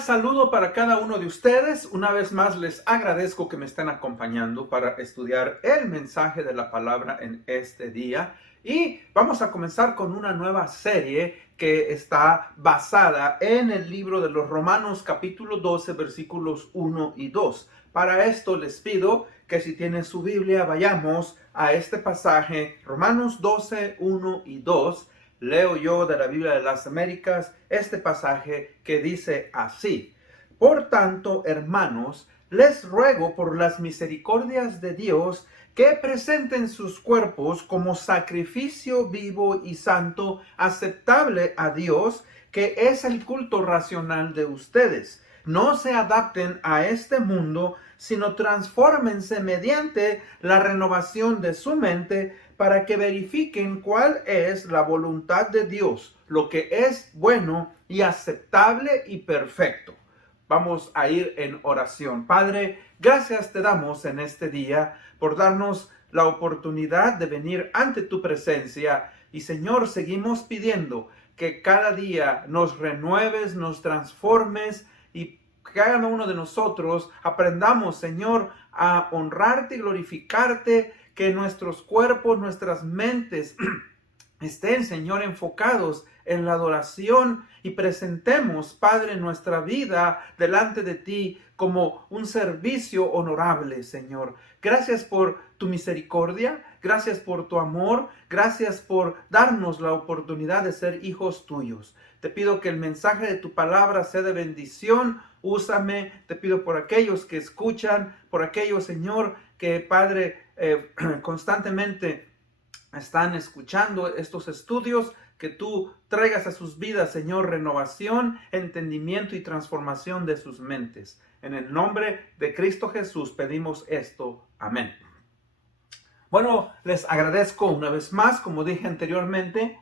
cordial saludo para cada uno de ustedes. Una vez más les agradezco que me estén acompañando para estudiar el mensaje de la palabra en este día. Y vamos a comenzar con una nueva serie que está basada en el libro de los Romanos capítulo 12 versículos 1 y 2. Para esto les pido que si tienen su Biblia vayamos a este pasaje, Romanos 12, 1 y 2. Leo yo de la Biblia de las Américas este pasaje que dice así: Por tanto, hermanos, les ruego por las misericordias de Dios que presenten sus cuerpos como sacrificio vivo y santo, aceptable a Dios, que es el culto racional de ustedes. No se adapten a este mundo, sino transfórmense mediante la renovación de su mente para que verifiquen cuál es la voluntad de Dios, lo que es bueno y aceptable y perfecto. Vamos a ir en oración. Padre, gracias te damos en este día por darnos la oportunidad de venir ante tu presencia. Y Señor, seguimos pidiendo que cada día nos renueves, nos transformes y cada uno de nosotros aprendamos, Señor, a honrarte y glorificarte, que nuestros cuerpos, nuestras mentes estén, Señor, enfocados en la adoración y presentemos, Padre, nuestra vida delante de ti como un servicio honorable, Señor. Gracias por tu misericordia, gracias por tu amor, gracias por darnos la oportunidad de ser hijos tuyos. Te pido que el mensaje de tu palabra sea de bendición. Úsame, te pido por aquellos que escuchan, por aquellos, Señor, que, Padre, constantemente están escuchando estos estudios, que tú traigas a sus vidas, Señor, renovación, entendimiento y transformación de sus mentes. En el nombre de Cristo Jesús pedimos esto. Amén. Bueno, les agradezco una vez más, como dije anteriormente,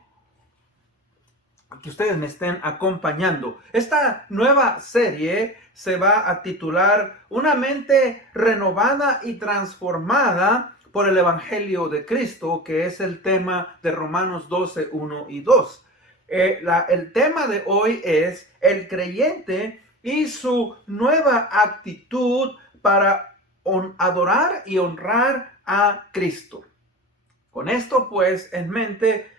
que ustedes me estén acompañando. Esta nueva serie se va a titular Una mente renovada y transformada por el Evangelio de Cristo, que es el tema de Romanos 12, 1 y 2. El tema de hoy es el creyente y su nueva actitud para adorar y honrar a Cristo. Con esto pues en mente,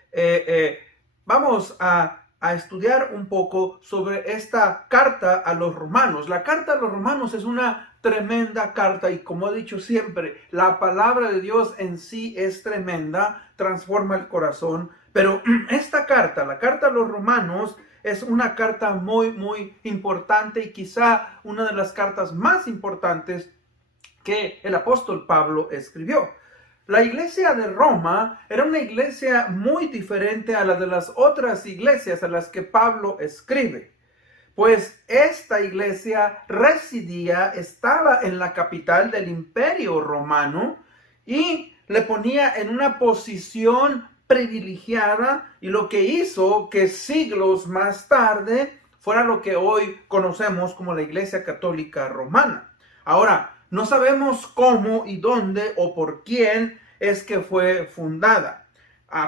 vamos a estudiar un poco sobre esta carta a los romanos. La carta a los romanos es una tremenda carta y, como he dicho siempre, la palabra de Dios en sí es tremenda, transforma el corazón. Pero esta carta, la carta a los romanos, es una carta muy, muy importante y quizá una de las cartas más importantes que el apóstol Pablo escribió. La iglesia de Roma era una iglesia muy diferente a la de las otras iglesias a las que Pablo escribe. Pues esta iglesia estaba en la capital del imperio romano y le ponía en una posición privilegiada, y lo que hizo que siglos más tarde fuera lo que hoy conocemos como la Iglesia Católica Romana. Ahora, no sabemos cómo y dónde o por quién es que fue fundada.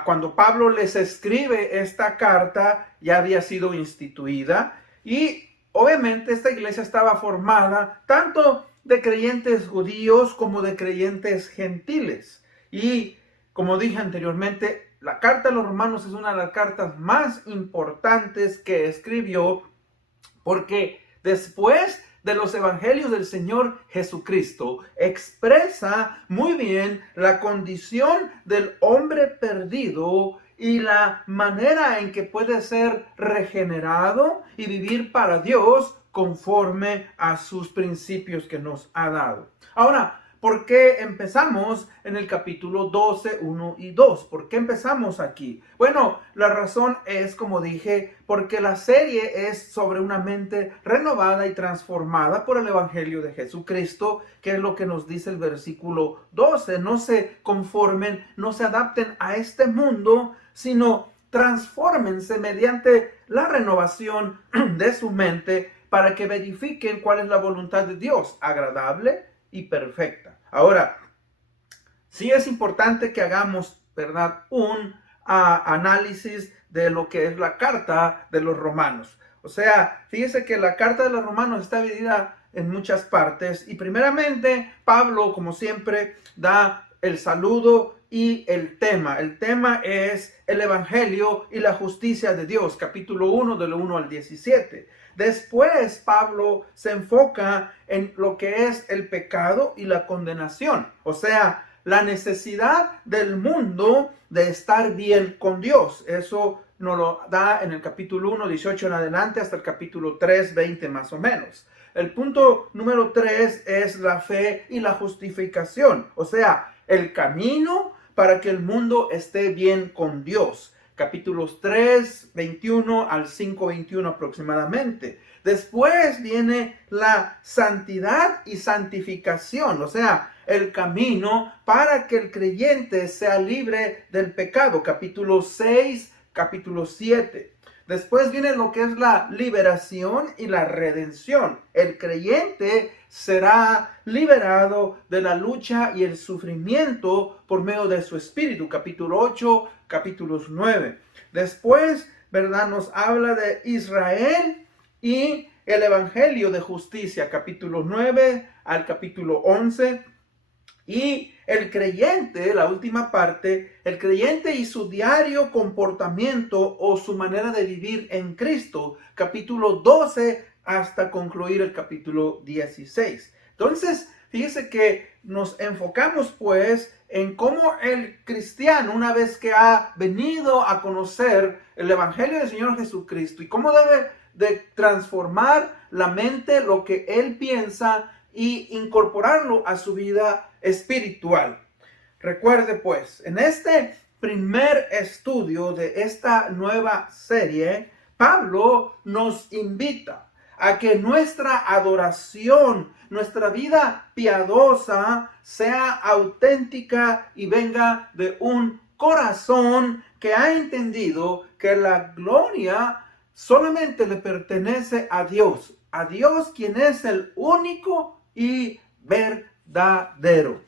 Cuando Pablo les escribe esta carta, ya había sido instituida y obviamente esta iglesia estaba formada tanto de creyentes judíos como de creyentes gentiles. Y como dije anteriormente, la carta a los romanos es una de las cartas más importantes que escribió, porque después de los evangelios del Señor Jesucristo, expresa muy bien la condición del hombre perdido y la manera en que puede ser regenerado y vivir para Dios conforme a sus principios que nos ha dado. Ahora, ¿por qué empezamos en el capítulo 12, 1 y 2? ¿Por qué empezamos aquí? Bueno, la razón es, como dije, porque la serie es sobre una mente renovada y transformada por el Evangelio de Jesucristo, que es lo que nos dice el versículo 12. No se conformen, no se adapten a este mundo, sino transfórmense mediante la renovación de su mente para que verifiquen cuál es la voluntad de Dios, agradable y perfecta. Ahora, sí es importante que hagamos, ¿verdad?, un análisis de lo que es la carta de los romanos. O sea, fíjese que la carta de los Romanos está dividida en muchas partes y primeramente Pablo, como siempre, da el saludo y el tema. El tema es el Evangelio y la justicia de Dios, capítulo 1, del 1 al 17. Después Pablo se enfoca en lo que es el pecado y la condenación, o sea, la necesidad del mundo de estar bien con Dios. Eso nos lo da en el capítulo 1, 18 en adelante, hasta el capítulo 3, 20 más o menos. El punto número 3 es la fe y la justificación, o sea, el camino para que el mundo esté bien con Dios. Capítulos 3, 21 al 5, 21 aproximadamente. Después viene la santidad y santificación, o sea, el camino para que el creyente sea libre del pecado. Capítulo 6, capítulo 7. Después viene lo que es la liberación y la redención. El creyente será liberado de la lucha y el sufrimiento por medio de su espíritu. Capítulo 8, capítulos 9. Después, ¿verdad? Nos habla de Israel y el evangelio de justicia. Capítulo 9 al capítulo 11. Y el creyente, la última parte, el creyente y su diario comportamiento o su manera de vivir en Cristo, capítulo 12 hasta concluir el capítulo 16. Entonces, fíjese que nos enfocamos pues en cómo el cristiano, una vez que ha venido a conocer el evangelio del Señor Jesucristo y cómo debe de transformar la mente, lo que él piensa y incorporarlo a su vida espiritual. Recuerde pues, en este primer estudio de esta nueva serie, Pablo nos invita a que nuestra adoración, nuestra vida piadosa sea auténtica y venga de un corazón que ha entendido que la gloria solamente le pertenece a Dios quien es el único y verdadero.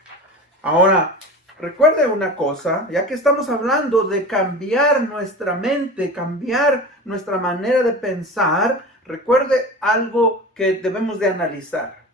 Ahora, recuerde una cosa, ya que estamos hablando de cambiar nuestra mente, cambiar nuestra manera de pensar, recuerde algo que debemos de analizar.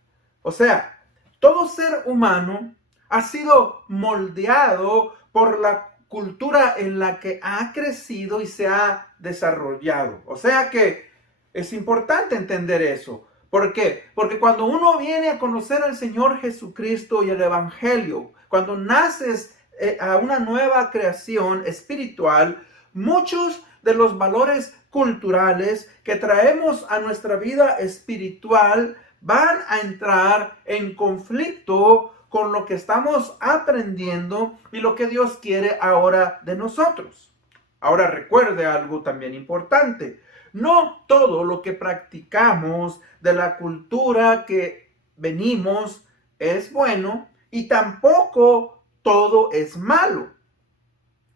O sea, todo ser humano ha sido moldeado por la cultura en la que ha crecido y se ha desarrollado. O sea que es importante entender eso. ¿Por qué? Porque cuando uno viene a conocer al Señor Jesucristo y el Evangelio, cuando naces a una nueva creación espiritual, muchos de los valores culturales que traemos a nuestra vida espiritual van a entrar en conflicto con lo que estamos aprendiendo y lo que Dios quiere ahora de nosotros. Ahora recuerde algo también importante. No todo lo que practicamos de la cultura que venimos es bueno y tampoco todo es malo.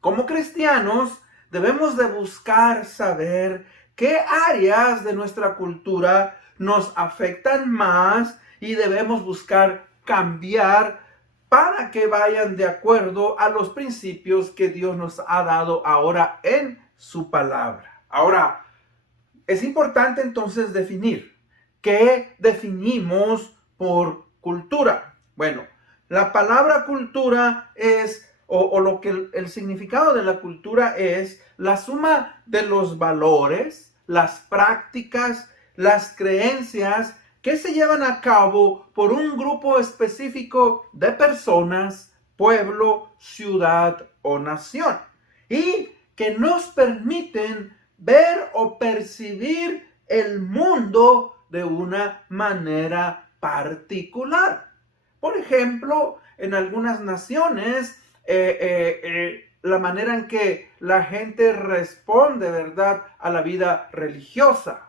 Como cristianos debemos de buscar saber qué áreas de nuestra cultura nos afectan más y debemos buscar cambiar para que vayan de acuerdo a los principios que Dios nos ha dado ahora en su palabra. Ahora, es importante entonces definir qué definimos por cultura. Bueno, la palabra cultura es, o lo que el significado de la cultura es la suma de los valores, las prácticas, las creencias que se llevan a cabo por un grupo específico de personas, pueblo, ciudad o nación, y que nos permiten ver o percibir el mundo de una manera particular. Por ejemplo, en algunas naciones, la manera en que la gente responde, ¿verdad?, a la vida religiosa.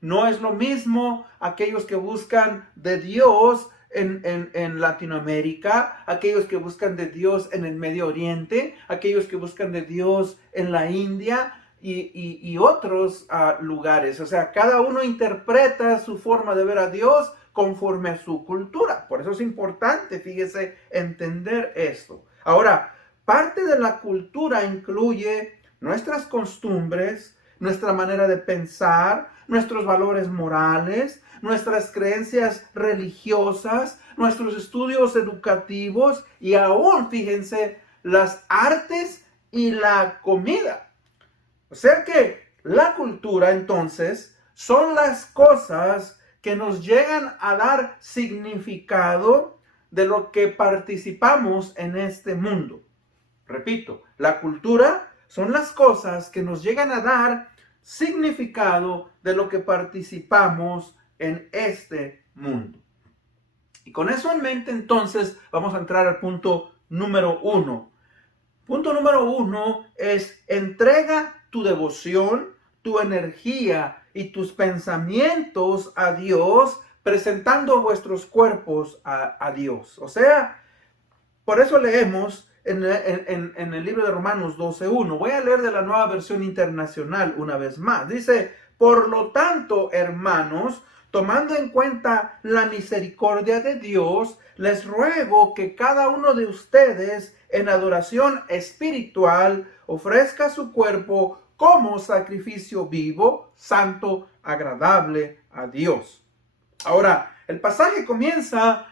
No es lo mismo aquellos que buscan de Dios en Latinoamérica, aquellos que buscan de Dios en el Medio Oriente, aquellos que buscan de Dios en la India y otros lugares. O sea, cada uno interpreta su forma de ver a Dios conforme a su cultura. Por eso es importante, fíjese, entender esto. Ahora, parte de la cultura incluye nuestras costumbres, nuestra manera de pensar, nuestros valores morales, nuestras creencias religiosas, nuestros estudios educativos y aún, fíjense, las artes y la comida. O sea que la cultura, entonces, son las cosas que nos llegan a dar significado de lo que participamos en este mundo. Repito, la cultura son las cosas que nos llegan a dar significado de lo que participamos en este mundo. Y con eso en mente, entonces, vamos a entrar al punto número 1. Punto número 1 es: entrega tu devoción, tu energía y tus pensamientos a Dios, presentando vuestros cuerpos a Dios. O sea, por eso leemos en el libro de Romanos 12:1. Voy a leer de la Nueva Versión Internacional una vez más. Dice: por lo tanto, hermanos, tomando en cuenta la misericordia de Dios, les ruego que cada uno de ustedes en adoración espiritual ofrezca su cuerpo como sacrificio vivo, santo, agradable a Dios. Ahora, el pasaje comienza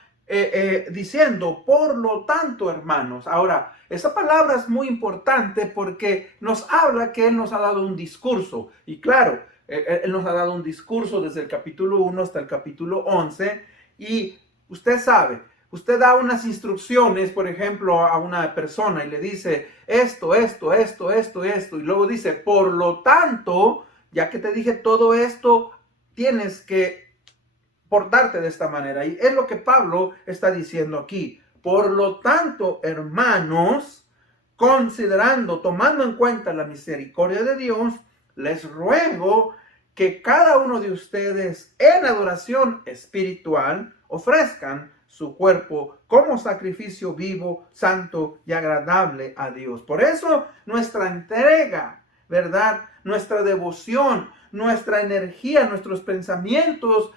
diciendo, por lo tanto, hermanos. Ahora, esa palabra es muy importante porque nos habla que Él nos ha dado un discurso. Y claro, Él nos ha dado un discurso desde el capítulo 1 hasta el capítulo 11. Y usted sabe, usted da unas instrucciones, por ejemplo, a una persona y le dice esto. Y luego dice, por lo tanto, ya que te dije todo esto, tienes que portarte de esta manera. Y es lo que Pablo está diciendo aquí. Por lo tanto, hermanos, tomando en cuenta la misericordia de Dios, les ruego que cada uno de ustedes en adoración espiritual ofrezcan su cuerpo como sacrificio vivo, santo y agradable a Dios. Por eso nuestra entrega, ¿verdad? Nuestra devoción, nuestra energía, nuestros pensamientos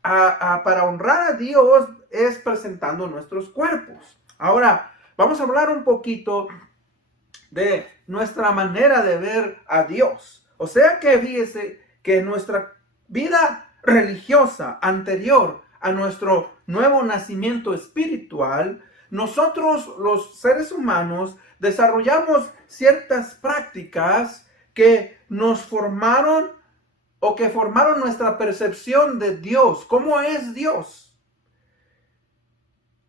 para honrar a Dios es presentando nuestros cuerpos. Ahora, vamos a hablar un poquito de nuestra manera de ver a Dios. O sea que fíjese que nuestra vida religiosa anterior a nuestro nuevo nacimiento espiritual, nosotros los seres humanos desarrollamos ciertas prácticas que nos formaron o que formaron nuestra percepción de Dios. ¿Cómo es Dios?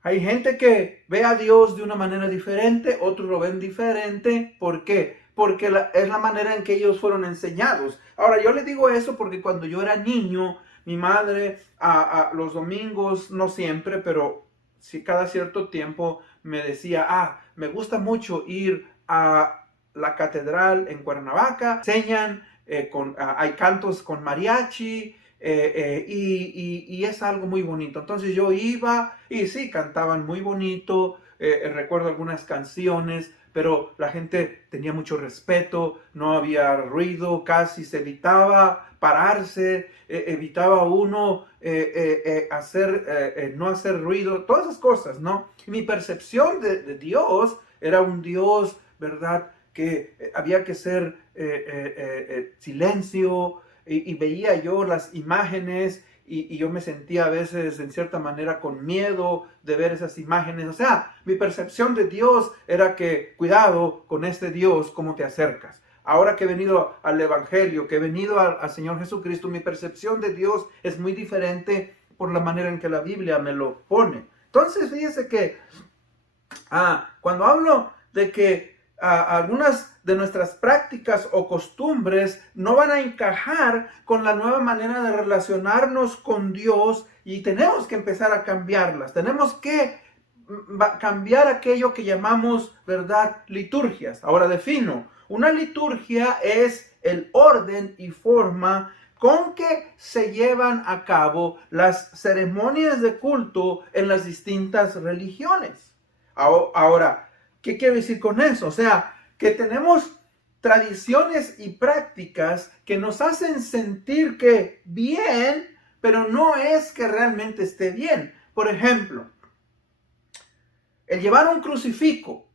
Hay gente que ve a Dios de una manera diferente, otros lo ven diferente. ¿Por qué? Porque es la manera en que ellos fueron enseñados. Ahora, yo le digo eso porque cuando yo era niño, mi madre a los domingos, no siempre, pero sí cada cierto tiempo me decía, me gusta mucho ir a la catedral en Cuernavaca, enseñan, hay cantos con mariachi, y es algo muy bonito. Entonces yo iba y sí, cantaban muy bonito, recuerdo algunas canciones, pero la gente tenía mucho respeto, no había ruido, casi se evitaba pararse, evitaba uno no hacer ruido, todas esas cosas, ¿no? Mi percepción de Dios era un Dios, ¿verdad?, que había que ser silencio, y veía yo las imágenes y yo me sentía a veces en cierta manera con miedo de ver esas imágenes. O sea, mi percepción de Dios era que cuidado con este Dios, cómo te acercas. Ahora que he venido al Evangelio, que he venido al Señor Jesucristo, mi percepción de Dios es muy diferente por la manera en que la Biblia me lo pone. Entonces, fíjese que cuando hablo de que algunas de nuestras prácticas o costumbres no van a encajar con la nueva manera de relacionarnos con Dios y tenemos que empezar a cambiarlas. Tenemos que cambiar aquello que llamamos, ¿verdad?, liturgias. Ahora defino, una liturgia es el orden y forma con que se llevan a cabo las ceremonias de culto en las distintas religiones. Ahora, ¿qué quiero decir con eso? O sea, que tenemos tradiciones y prácticas que nos hacen sentir que bien, pero no es que realmente esté bien. Por ejemplo, el llevar un crucifijo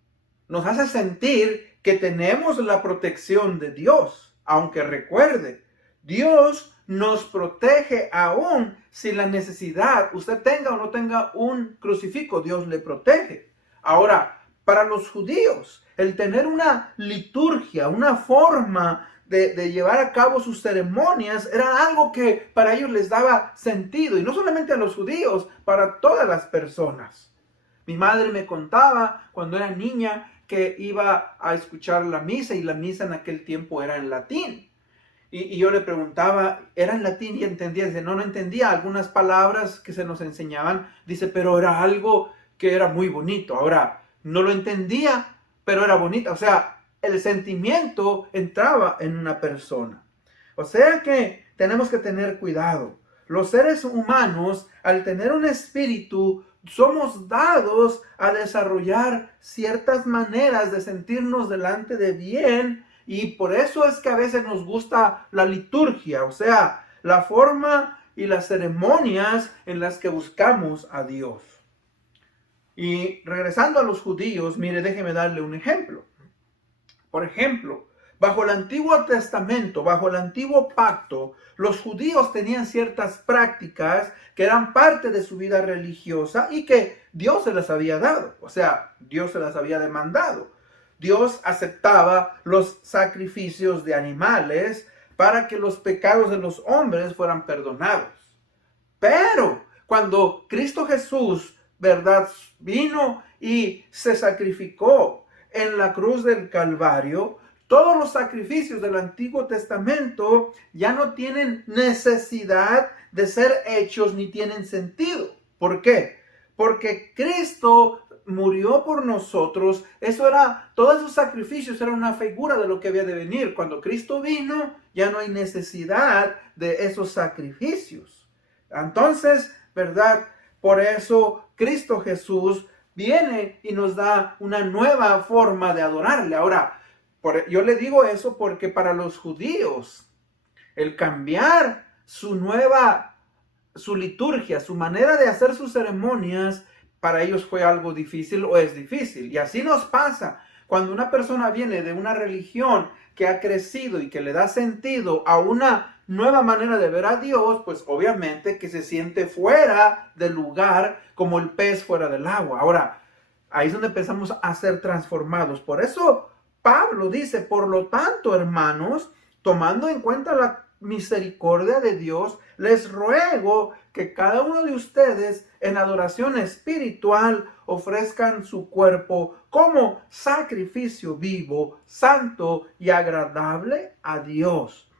nos hace sentir que tenemos la protección de Dios. Aunque recuerde, Dios nos protege aún sin la necesidad, usted tenga o no tenga un crucifijo, Dios le protege. Ahora, para los judíos, el tener una liturgia, una forma de llevar a cabo sus ceremonias, era algo que para ellos les daba sentido. Y no solamente a los judíos, para todas las personas. Mi madre me contaba cuando era niña que iba a escuchar la misa, y la misa en aquel tiempo era en latín. Y yo le preguntaba, ¿era en latín? Y entendía. Dice, no entendía algunas palabras que se nos enseñaban. Dice, pero era algo que era muy bonito. Ahora, no lo entendía, pero era bonito. O sea, el sentimiento entraba en una persona. O sea que tenemos que tener cuidado. Los seres humanos, al tener un espíritu, somos dados a desarrollar ciertas maneras de sentirnos delante de bien, y por eso es que a veces nos gusta la liturgia, o sea, la forma y las ceremonias en las que buscamos a Dios. Y regresando a los judíos, mire, déjeme darle un ejemplo. Por ejemplo, bajo el Antiguo Testamento, bajo el Antiguo Pacto, los judíos tenían ciertas prácticas que eran parte de su vida religiosa y que Dios se las había dado. O sea, Dios se las había demandado. Dios aceptaba los sacrificios de animales para que los pecados de los hombres fueran perdonados. Pero cuando Cristo Jesús, ¿verdad?, vino y se sacrificó en la cruz del Calvario, todos los sacrificios del Antiguo Testamento ya no tienen necesidad de ser hechos ni tienen sentido. ¿Por qué? Porque Cristo murió por nosotros. Todos esos sacrificios eran una figura de lo que había de venir. Cuando Cristo vino, ya no hay necesidad de esos sacrificios. Entonces, ¿verdad? Por eso Cristo Jesús viene y nos da una nueva forma de adorarle. Ahora, yo le digo eso porque para los judíos, el cambiar su liturgia, su manera de hacer sus ceremonias, para ellos fue algo difícil o es difícil. Y así nos pasa cuando una persona viene de una religión que ha crecido y que le da sentido a una nueva manera de ver a Dios, pues obviamente que se siente fuera del lugar, como el pez fuera del agua. Ahora, ahí es donde empezamos a ser transformados. Por eso Pablo dice, por lo tanto, hermanos, tomando en cuenta la misericordia de Dios, les ruego que cada uno de ustedes en adoración espiritual ofrezcan su cuerpo como sacrificio vivo, santo y agradable a Dios.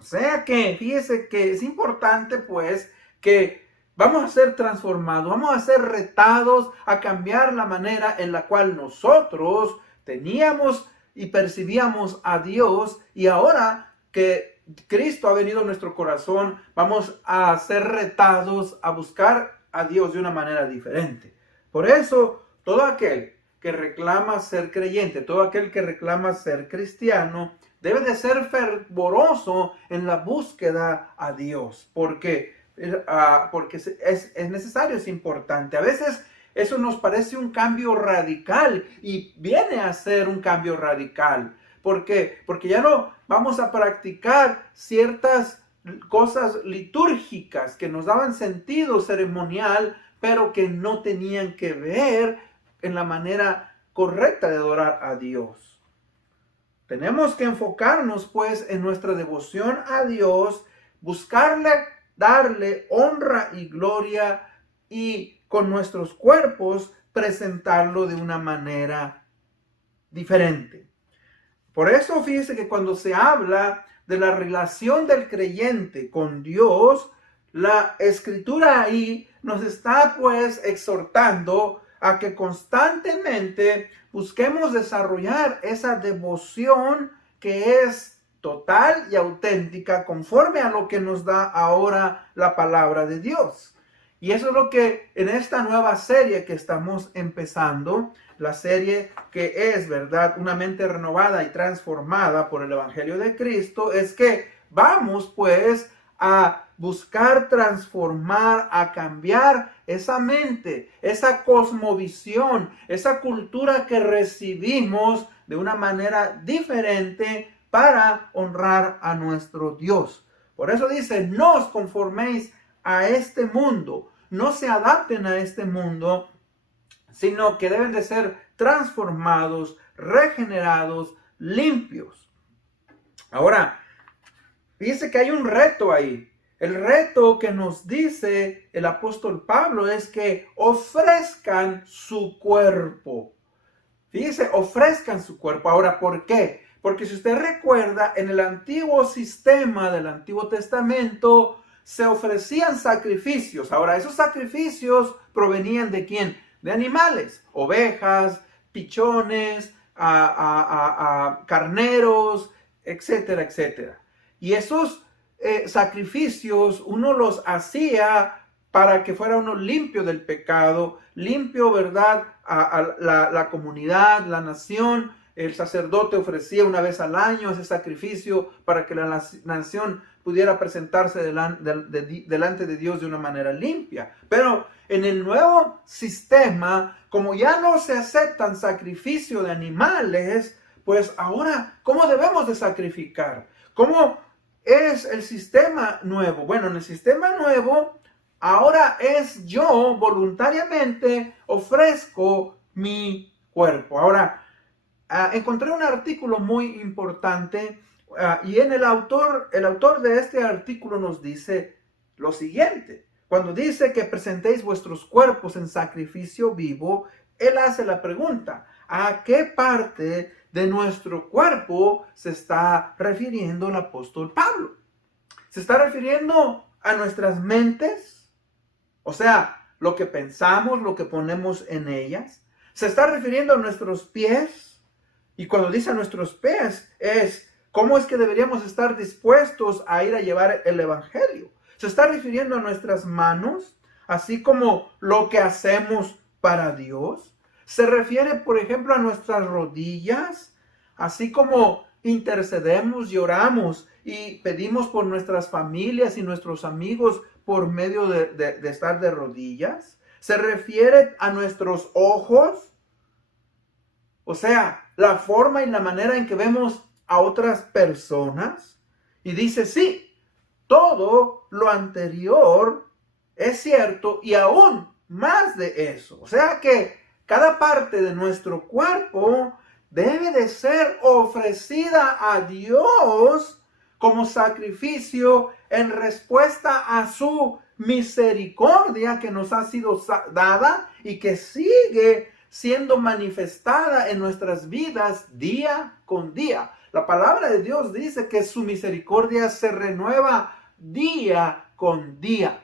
O sea que, fíjese que es importante pues que vamos a ser transformados, vamos a ser retados a cambiar la manera en la cual nosotros teníamos y percibíamos a Dios, y ahora que Cristo ha venido a nuestro corazón, vamos a ser retados a buscar a Dios de una manera diferente. Por eso, todo aquel que reclama ser creyente, todo aquel que reclama ser cristiano, debe de ser fervoroso en la búsqueda a Dios, porque es necesario, es importante. A veces eso nos parece un cambio radical y viene a ser un cambio radical. ¿Por qué? Porque ya no vamos a practicar ciertas cosas litúrgicas que nos daban sentido ceremonial, pero que no tenían que ver en la manera correcta de adorar a Dios. Tenemos que enfocarnos pues en nuestra devoción a Dios, buscarle, darle honra y gloria, y con nuestros cuerpos presentarlo de una manera diferente. Por eso fíjese que cuando se habla de la relación del creyente con Dios, la escritura ahí nos está pues exhortando a que constantemente busquemos desarrollar esa devoción que es total y auténtica conforme a lo que nos da ahora la palabra de Dios. Y eso es lo que en esta nueva serie que estamos empezando, la serie que es, ¿verdad?, una mente renovada y transformada por el Evangelio de Cristo, es que vamos pues a buscar transformar, a cambiar esa mente, esa cosmovisión, esa cultura que recibimos de una manera diferente para honrar a nuestro Dios. Por eso dice, no os conforméis a este mundo, no se adapten a este mundo, sino que deben de ser transformados, regenerados, limpios. Ahora, fíjese que hay un reto ahí. El reto que nos dice el apóstol Pablo es que ofrezcan su cuerpo. Fíjese, ofrezcan su cuerpo. Ahora, ¿por qué? Porque si usted recuerda, en el antiguo sistema del Antiguo Testamento se ofrecían sacrificios. Ahora, esos sacrificios provenían ¿de quién? De animales, ovejas, pichones, carneros, etcétera, etcétera. Y esos sacrificios uno los hacía para que fuera uno limpio del pecado, limpio, ¿verdad? A la comunidad, la nación. El sacerdote ofrecía una vez al año ese sacrificio para que la nación pudiera presentarse delante de Dios de una manera limpia. Pero en el nuevo sistema, como ya no se aceptan sacrificio de animales, pues ahora, ¿cómo debemos de sacrificar? ¿Cómo es el sistema nuevo? Bueno, en el sistema nuevo, ahora es yo voluntariamente ofrezco mi cuerpo. Ahora, encontré un artículo muy importante y el autor de este artículo nos dice lo siguiente. Cuando dice que presentéis vuestros cuerpos en sacrificio vivo, él hace la pregunta, ¿a qué parte de nuestro cuerpo se está refiriendo el apóstol Pablo? ¿Se está refiriendo a nuestras mentes? O sea, lo que pensamos, lo que ponemos en ellas. ¿Se está refiriendo a nuestros pies? Y cuando dice a nuestros pies es cómo es que deberíamos estar dispuestos a ir a llevar el evangelio. Se está refiriendo a nuestras manos, así como lo que hacemos para Dios. Se refiere, por ejemplo, a nuestras rodillas, así como intercedemos y oramos y pedimos por nuestras familias y nuestros amigos por medio de estar de rodillas. Se refiere a nuestros ojos, o sea, la forma y la manera en que vemos a otras personas. Y dice, sí, todo lo anterior es cierto y aún más de eso. O sea que cada parte de nuestro cuerpo debe de ser ofrecida a Dios como sacrificio en respuesta a su misericordia que nos ha sido dada y que sigue siendo manifestada en nuestras vidas día con día. La palabra de Dios dice que su misericordia se renueva día con día.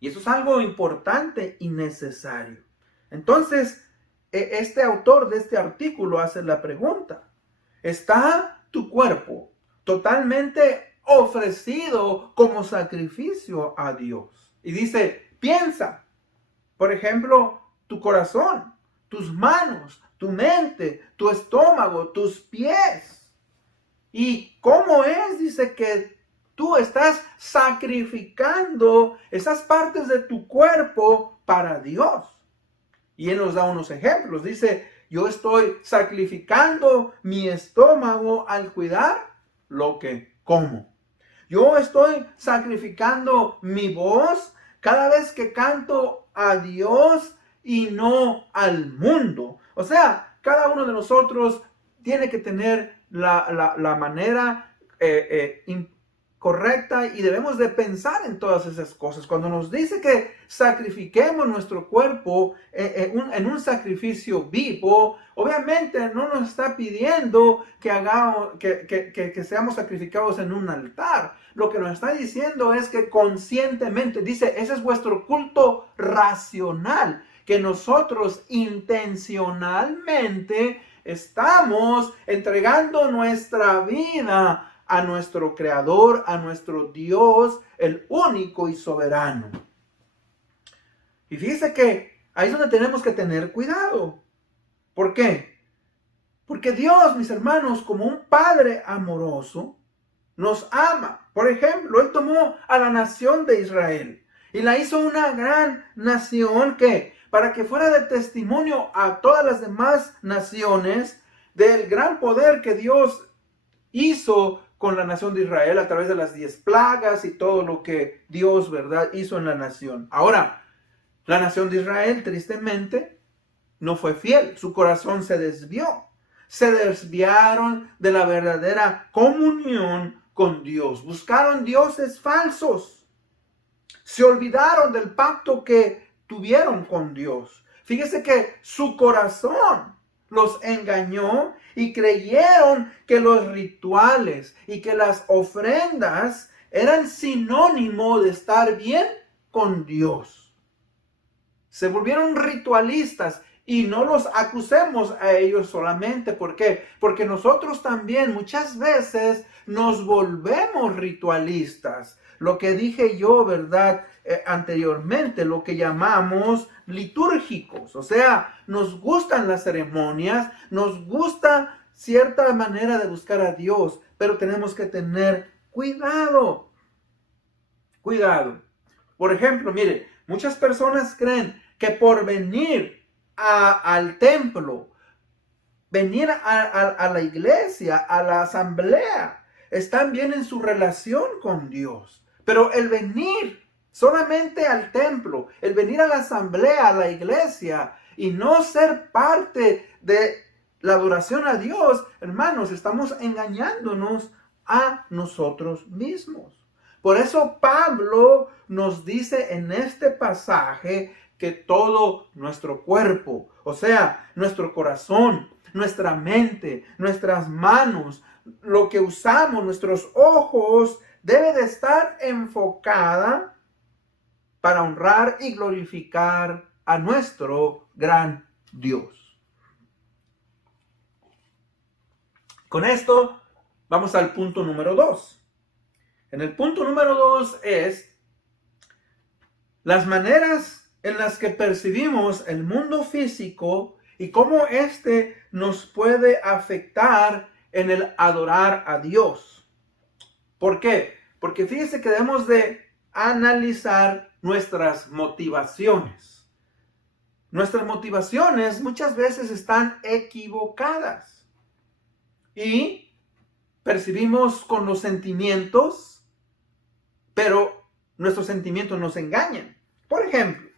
Y eso es algo importante y necesario. Entonces, este autor de este artículo hace la pregunta, ¿está tu cuerpo totalmente ofrecido como sacrificio a Dios? Y dice, piensa, por ejemplo, tu corazón, tus manos, tu mente, tu estómago, tus pies. ¿Y cómo es? Dice que tú estás sacrificando esas partes de tu cuerpo para Dios. Y él nos da unos ejemplos. Dice, yo estoy sacrificando mi estómago al cuidar lo que como. Yo estoy sacrificando mi voz cada vez que canto a Dios y no al mundo. O sea, cada uno de nosotros tiene que tener la manera correcta y debemos de pensar en todas esas cosas. Cuando nos dice que sacrifiquemos nuestro cuerpo en un sacrificio vivo, obviamente no nos está pidiendo que seamos sacrificados en un altar. Lo que nos está diciendo es que conscientemente, dice, ese es vuestro culto racional, que nosotros intencionalmente estamos entregando nuestra vida a nuestro Creador, a nuestro Dios, el único y soberano. Y fíjese que ahí es donde tenemos que tener cuidado. ¿Por qué? Porque Dios, mis hermanos, como un Padre amoroso, nos ama. Por ejemplo, Él tomó a la nación de Israel y la hizo una gran nación que, para que fuera de testimonio a todas las demás naciones del gran poder que Dios hizo con la nación de Israel a través de las 10 plagas y todo lo que Dios, ¿verdad?, hizo en la nación. Ahora, la nación de Israel, tristemente, no fue fiel. Su corazón se desvió. Se desviaron de la verdadera comunión con Dios. Buscaron dioses falsos. Se olvidaron del pacto que tuvieron con Dios. Fíjese que su corazón los engañó y creyeron que los rituales y que las ofrendas eran sinónimo de estar bien con Dios. Se volvieron ritualistas y no los acusemos a ellos solamente. ¿Por qué? Porque nosotros también muchas veces nos volvemos ritualistas. Lo que dije yo, ¿verdad? Anteriormente, lo que llamamos litúrgicos. O sea, nos gustan las ceremonias, nos gusta cierta manera de buscar a Dios, pero tenemos que tener cuidado. Cuidado. Por ejemplo, mire, muchas personas creen que por venir al templo, venir a la iglesia, a la asamblea, están bien en su relación con Dios. Pero el venir solamente al templo, el venir a la asamblea, a la iglesia, y no ser parte de la adoración a Dios, hermanos, estamos engañándonos a nosotros mismos. Por eso Pablo nos dice en este pasaje que todo nuestro cuerpo, o sea, nuestro corazón, nuestra mente, nuestras manos, lo que usamos, nuestros ojos, debe de estar enfocada para honrar y glorificar a nuestro gran Dios. Con esto vamos al punto número 2. En el punto número 2 es las maneras en las que percibimos el mundo físico y cómo éste nos puede afectar en el adorar a Dios. ¿Por qué? Porque fíjese que debemos de analizar nuestras motivaciones. Nuestras motivaciones muchas veces están equivocadas y percibimos con los sentimientos, pero nuestros sentimientos nos engañan. Por ejemplo,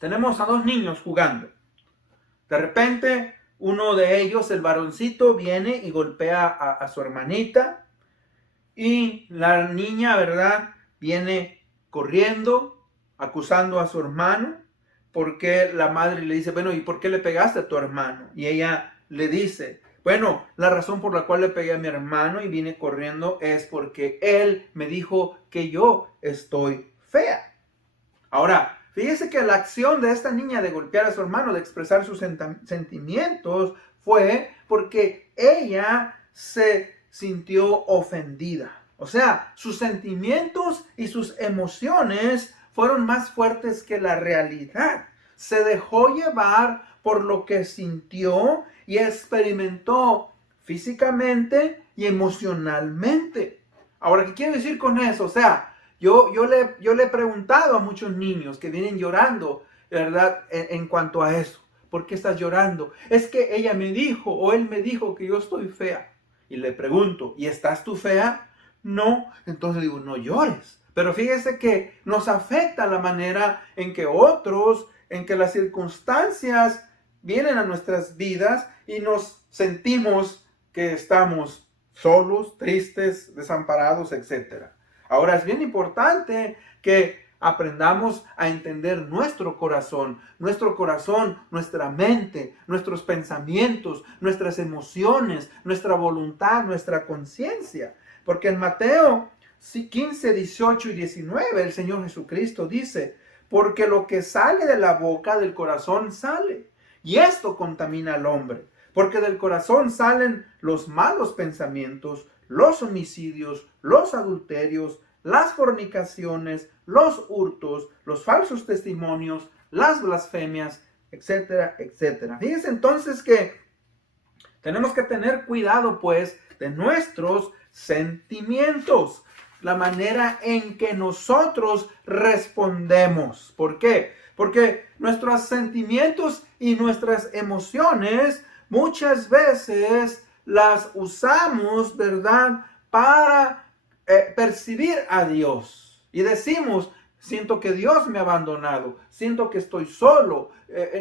tenemos a 2 niños jugando. De repente, uno de ellos, el varoncito, viene y golpea a su hermanita. Y la niña, ¿verdad?, viene corriendo, acusando a su hermano, porque la madre le dice, bueno, ¿y por qué le pegaste a tu hermano? Y ella le dice, bueno, la razón por la cual le pegué a mi hermano y vine corriendo es porque él me dijo que yo estoy fea. Ahora, fíjese que la acción de esta niña de golpear a su hermano, de expresar sus sentimientos, fue porque ella se sintió ofendida. O sea, sus sentimientos y sus emociones fueron más fuertes que la realidad. Se dejó llevar por lo que sintió y experimentó físicamente y emocionalmente. Ahora, ¿qué quiero decir con eso? O sea, yo le he preguntado a muchos niños que vienen llorando, ¿verdad?, en cuanto a eso. ¿Por qué estás llorando? Es que ella me dijo o él me dijo que yo estoy fea. Y le pregunto, ¿y estás tú fea? No. Entonces digo, no llores. Pero fíjese que nos afecta la manera en que otros, en que las circunstancias vienen a nuestras vidas y nos sentimos que estamos solos, tristes, desamparados, etc. Ahora es bien importante que aprendamos a entender nuestro corazón, nuestra mente, nuestros pensamientos, nuestras emociones, nuestra voluntad, nuestra conciencia. Porque en Mateo 15, 18 y 19 el Señor Jesucristo dice, porque lo que sale de la boca del corazón sale, y esto contamina al hombre. Porque del corazón salen los malos pensamientos, los homicidios, los adulterios, las fornicaciones, los hurtos, los falsos testimonios, las blasfemias, etcétera, etcétera. Fíjense entonces que tenemos que tener cuidado, pues, de nuestros sentimientos, la manera en que nosotros respondemos. ¿Por qué? Porque nuestros sentimientos y nuestras emociones muchas veces las usamos, ¿verdad?, para percibir a Dios. Y decimos, siento que Dios me ha abandonado, siento que estoy solo,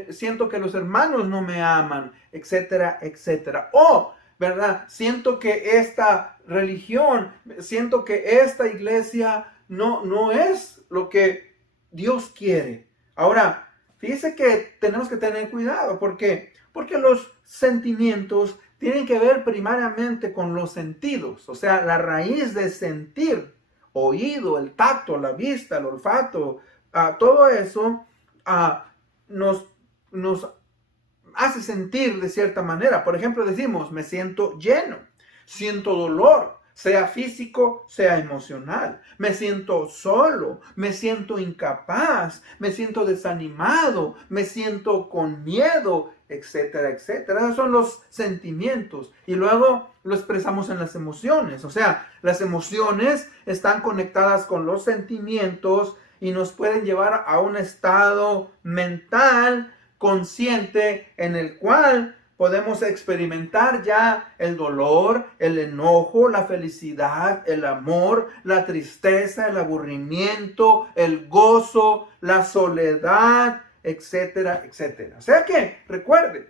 siento que los hermanos no me aman, etcétera, etcétera. O, ¿verdad? Siento que esta religión, siento que esta iglesia no es lo que Dios quiere. Ahora, fíjese que tenemos que tener cuidado. ¿Por qué? Porque los sentimientos tienen que ver primariamente con los sentidos. O sea, la raíz de sentir, oído, el tacto, la vista, el olfato, todo eso nos hace sentir de cierta manera. Por ejemplo, decimos, me siento lleno, siento dolor, sea físico, sea emocional. Me siento solo, me siento incapaz, me siento desanimado, me siento con miedo, etcétera, etcétera. Esos son los sentimientos. Y luego lo expresamos en las emociones. O sea, las emociones están conectadas con los sentimientos y nos pueden llevar a un estado mental consciente en el cual podemos experimentar ya el dolor, el enojo, la felicidad, el amor, la tristeza, el aburrimiento, el gozo, la soledad, etcétera, etcétera. O sea que, recuerde,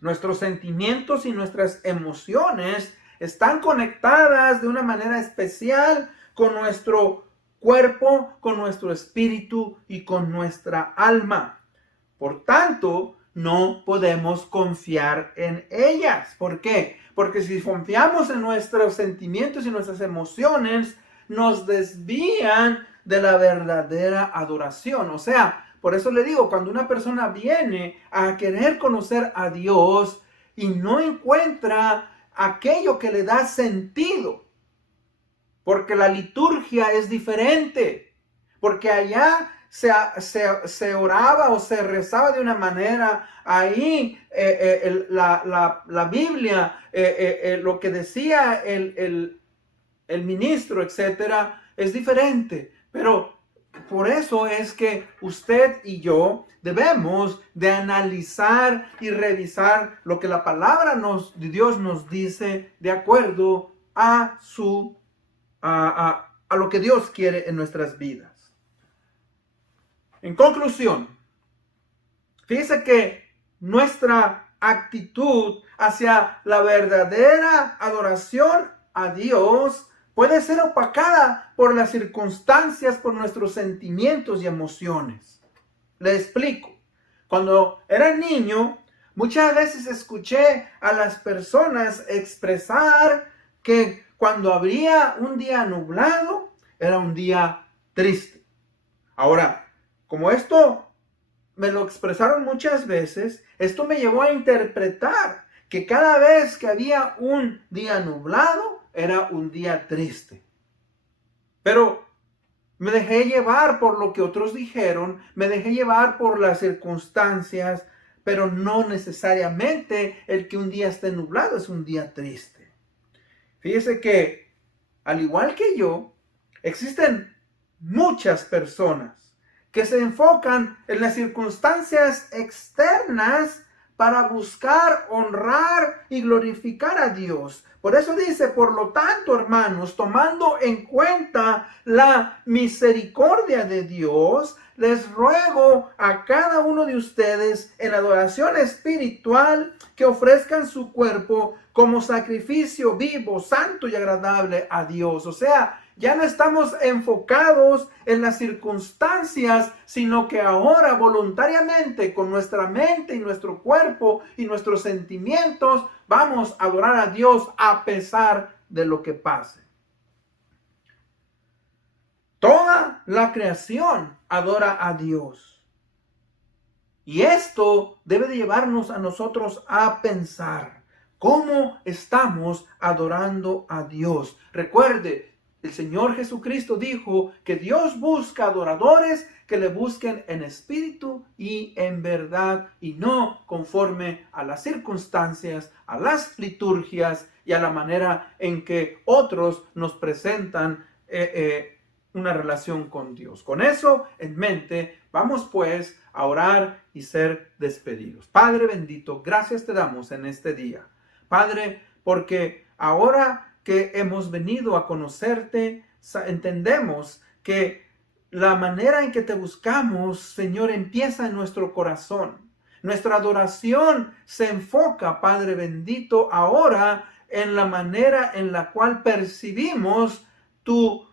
nuestros sentimientos y nuestras emociones están conectadas de una manera especial con nuestro cuerpo, con nuestro espíritu y con nuestra alma. Por tanto, no podemos confiar en ellas. ¿Por qué? Porque si confiamos en nuestros sentimientos y nuestras emociones, nos desvían de la verdadera adoración. O sea, por eso le digo, cuando una persona viene a querer conocer a Dios y no encuentra aquello que le da sentido, porque la liturgia es diferente, porque allá se oraba o se rezaba de una manera, ahí la Biblia, lo que decía el ministro, etcétera, es diferente. Pero por eso es que usted y yo debemos de analizar y revisar lo que la palabra de Dios nos dice de acuerdo a lo que Dios quiere en nuestras vidas. En conclusión, fíjese que nuestra actitud hacia la verdadera adoración a Dios puede ser opacada por las circunstancias, por nuestros sentimientos y emociones. Le explico. Cuando era niño, muchas veces escuché a las personas expresar que cuando había un día nublado, era un día triste. Ahora, como esto me lo expresaron muchas veces, esto me llevó a interpretar que cada vez que había un día nublado, era un día triste. Pero me dejé llevar por lo que otros dijeron, me dejé llevar por las circunstancias, pero no necesariamente el que un día esté nublado es un día triste. Fíjese que, al igual que yo, existen muchas personas que se enfocan en las circunstancias externas para buscar honrar y glorificar a Dios. Por eso dice, por lo tanto, hermanos, tomando en cuenta la misericordia de Dios, les ruego a cada uno de ustedes en adoración espiritual que ofrezcan su cuerpo como sacrificio vivo, santo y agradable a Dios. O sea, ya no estamos enfocados en las circunstancias, sino que ahora voluntariamente con nuestra mente y nuestro cuerpo y nuestros sentimientos vamos a adorar a Dios a pesar de lo que pase. Toda la creación adora a Dios. Y esto debe de llevarnos a nosotros a pensar cómo estamos adorando a Dios. Recuerde, el Señor Jesucristo dijo que Dios busca adoradores que le busquen en espíritu y en verdad y no conforme a las circunstancias, a las liturgias y a la manera en que otros nos presentan una relación con Dios. Con eso en mente, vamos pues a orar y ser despedidos. Padre bendito, gracias te damos en este día. Padre, porque ahora que hemos venido a conocerte, entendemos que la manera en que te buscamos, Señor, empieza en nuestro corazón. Nuestra adoración se enfoca, Padre bendito, ahora en la manera en la cual percibimos tu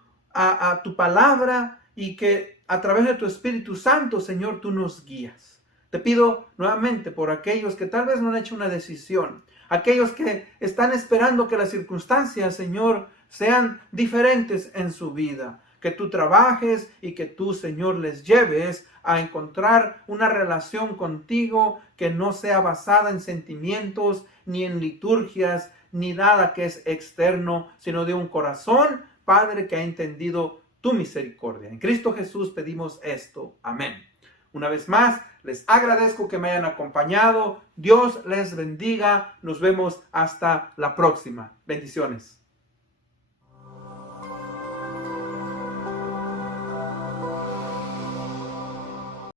palabra y que a través de tu Espíritu Santo, Señor, tú nos guías. Te pido nuevamente por aquellos que tal vez no han hecho una decisión, aquellos que están esperando que las circunstancias, Señor, sean diferentes en su vida. Que tú trabajes y que tú, Señor, les lleves a encontrar una relación contigo que no sea basada en sentimientos, ni en liturgias, ni nada que es externo, sino de un corazón, Padre, que ha entendido tu misericordia. En Cristo Jesús pedimos esto. Amén. Una vez más, les agradezco que me hayan acompañado. Dios les bendiga. Nos vemos hasta la próxima. Bendiciones.